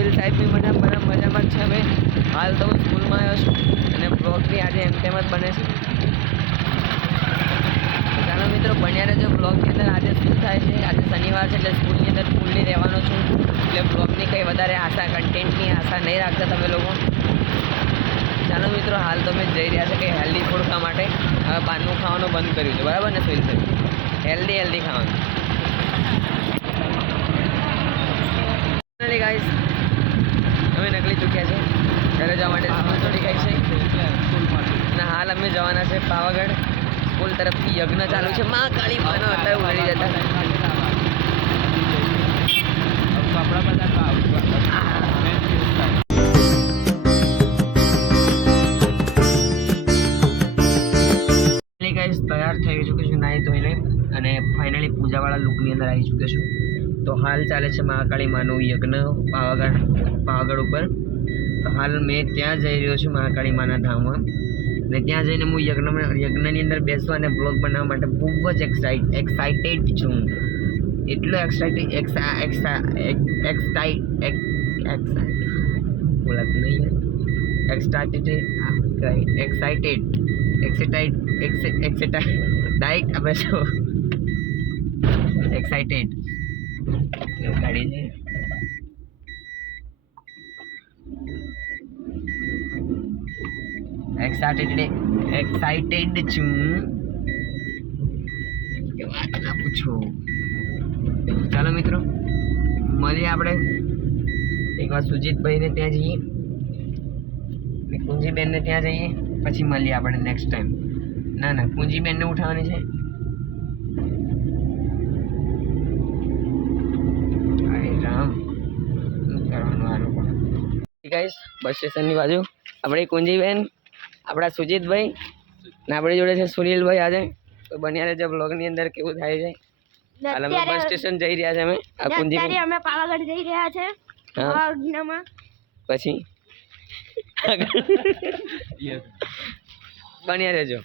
સોહિલ સાહેબ બી બધા મજામાં જ છે ભાઈ। હાલ તો હું સ્કૂલમાં આવ્યો છું અને બ્લોગ બી આજે એમ તેમ જ બને છે। ચાલો મિત્રો બન્યા રહેજો બ્લોગની અંદર। આજે શું થાય છે, આજે શનિવાર છે એટલે સ્કૂલની અંદર ફૂલ્લી રહેવાનો છું, એટલે બ્લોગની કંઈ વધારે આશા, કન્ટેન્ટની આશા નહીં રાખતા તમે લોકો। ચાલો મિત્રો હાલ તો મેં જઈ રહ્યા છે કે હેલ્ધી ફૂડ ખાવા માટે। હવે બહારનું ખાવાનું બંધ કર્યું છે, બરાબર ને સોહિલ સાહેબ? હેલ્ધી ખાવાનું। ગાઈસ અમે નીકળી ચૂક્યા છે ઘરે જવા માટે। સ્કૂલ થોડી ગઈ છે અને હાલ અમે જવાના છે પાવાગઢ। સ્કૂલ તરફથી યજ્ઞ ચાલુ છે, માં કાળી માનો અત્યારે ઉઘડી જતા। તૈયાર થઈ ચૂક્યો છું નાહી ધોઈને અને ફાઇનલી પૂજાવાળા લુકની અંદર આવી ચૂક્યો છું। તો હાલ ચાલે છે મહાકાળી માનું યજ્ઞ પાવાગઢ ઉપર। તો હાલ મેં ત્યાં જઈ રહ્યો છું મહાકાળી માના ધામમાં, અને ત્યાં જઈને હું યજ્ઞની અંદર બેસવા અને બ્લોગ બનાવવા માટે ખૂબ જ એક્સાઇટેડ છું। એટલો બોલાતું નહીં, એક્સાઇટેડ ગાડી છે। એક્સાઇટેડ છું કે વાત ના પૂછો। ચાલો મિત્રો મળીએ આપણે એકવાર સુજીતભાઈને ત્યાં જઈએ ને કુંજીબેનને ત્યાં જઈએ, પછી મળીએ આપણે નેક્સ્ટ ટાઈમ। ના કુંજીબેનને ઉઠાવવાની છે। અરે રામ કરવાનું આનું પણ ગાઈસ। બસ સ્ટેશનની બાજુ આપણે કુંજીબેન, આપણા સુજીતભાઈ ને આપણી જોડે છે સુનિલભાઈ। આજે તો બન્યા રહેજો બ્લોગની અંદર કેવું થાય છે। હાલ અમે બસ સ્ટેશન જઈ રહ્યા છે। અમે આ કુંજીબેન અમે પાવાગઢ જઈ રહ્યા છે પાવાગઢમાં, પછી બન્યા રહેજો।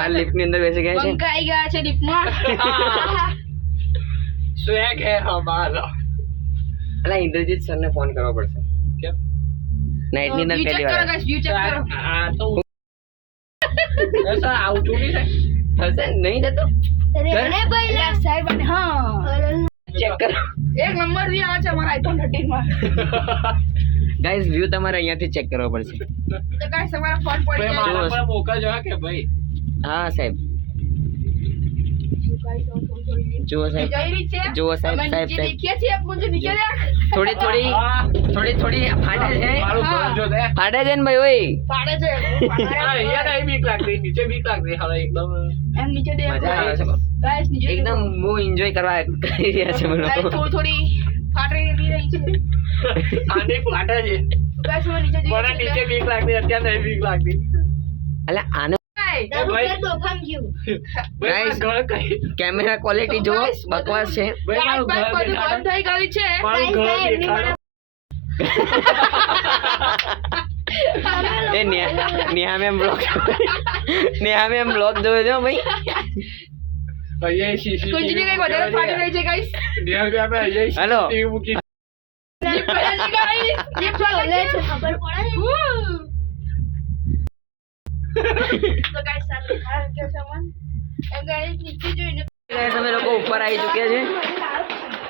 हाल लिफ्ट ની અંદર બેસી ગયા છે, બંકાઈ ગયા છે લિફ્ટમાં। સ્વેગ હે હમારા। અલા ઇન્દ્રજીત સરને ફોન કરવો પડશે। કેમ? નાઈટ ની અંદર પહેલી વાર વ્યૂ ચેક કરો। આ તો સર આઉટ નહીં થાય હશે, નહીં જતો અરે ભાઈ લા સાહેબ અને હા ચેક કરો। એક નંબર બી આવે છે અમારા આઈફોન 13 માં। ગાઈસ વ્યૂ તમારે અહીંયાથી ચેક કરવો પડશે। તો ગાઈસ તમારા ફોન પડી જાય મારા મોકલજો કે ભાઈ। હા સાહેબ જુઓ સાહેબ, જુઓ સાહેબ સાહેબ देखिए छी आप मुझे नीचे देख। થોડી ફાટે છે ને ભાઈ। ઓય પાડે છે અહીંયા નહીં બીક લાગતી, નીચે બીક લાગતી। હવે એકદમ એમ નીચે દેખ, મજા આવે છે ગાઈસ નીચે એકદમ બહુ એન્જોય કરવા કરી રહ્યા છે મને લોકો। થોડી ફાટી રહી છે આને ફાટે છે ગાઈસ મને નીચે મને નીચે બીક લાગતી, અત્યારે નહીં બીક લાગતી। એટલે આને કેમેરા ક્વોલિટી જો બકવાસ છે। એ નેહા મેમ બ્લોગ જોયો છો ભાઈ? હેલો અમે લોકો ઉપર આવી ચૂક્યા છે।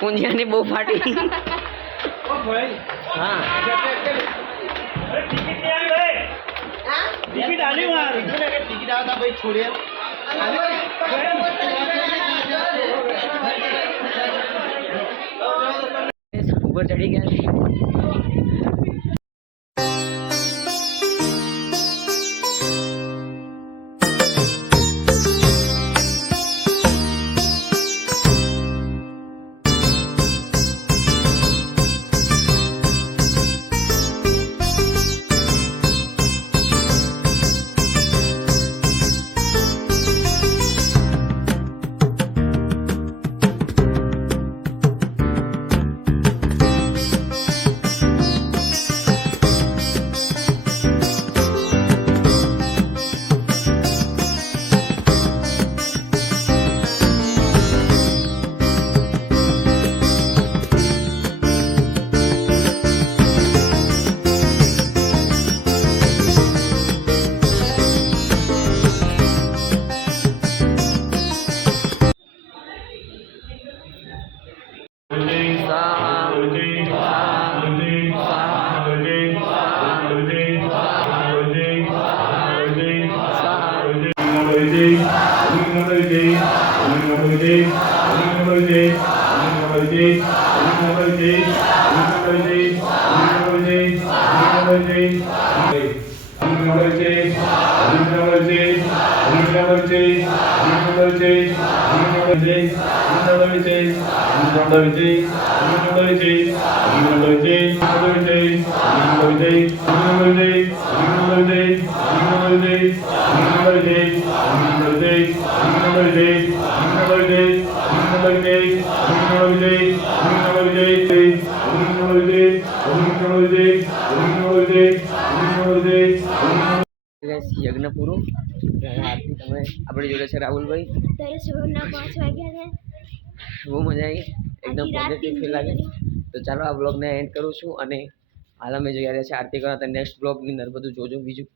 પૂંજિયાની બહુ ફાટી। હા ટિકિટ આલી વાર ટિકિટ આવતા ભાઈ છોડ્યા ઉપર ચડી ગયા છે। Guys, યજ્ઞ પૂરું. આરતી તમે આપણી જોડે છે રાહુલભાઈ. ત્યારે સવારના 5 વાગ્યા છે. બહુ મજા આવી, એકદમ પોઝિટિવ ફીલ લાગે. તો ચાલો આ બ્લોગને એન્ડ કરું છું અને હાલ અમે જઈ રહ્યા છીએ આરતી કરવા. તો નેક્સ્ટ બ્લોગની અંદર બધું જોજો બીજું.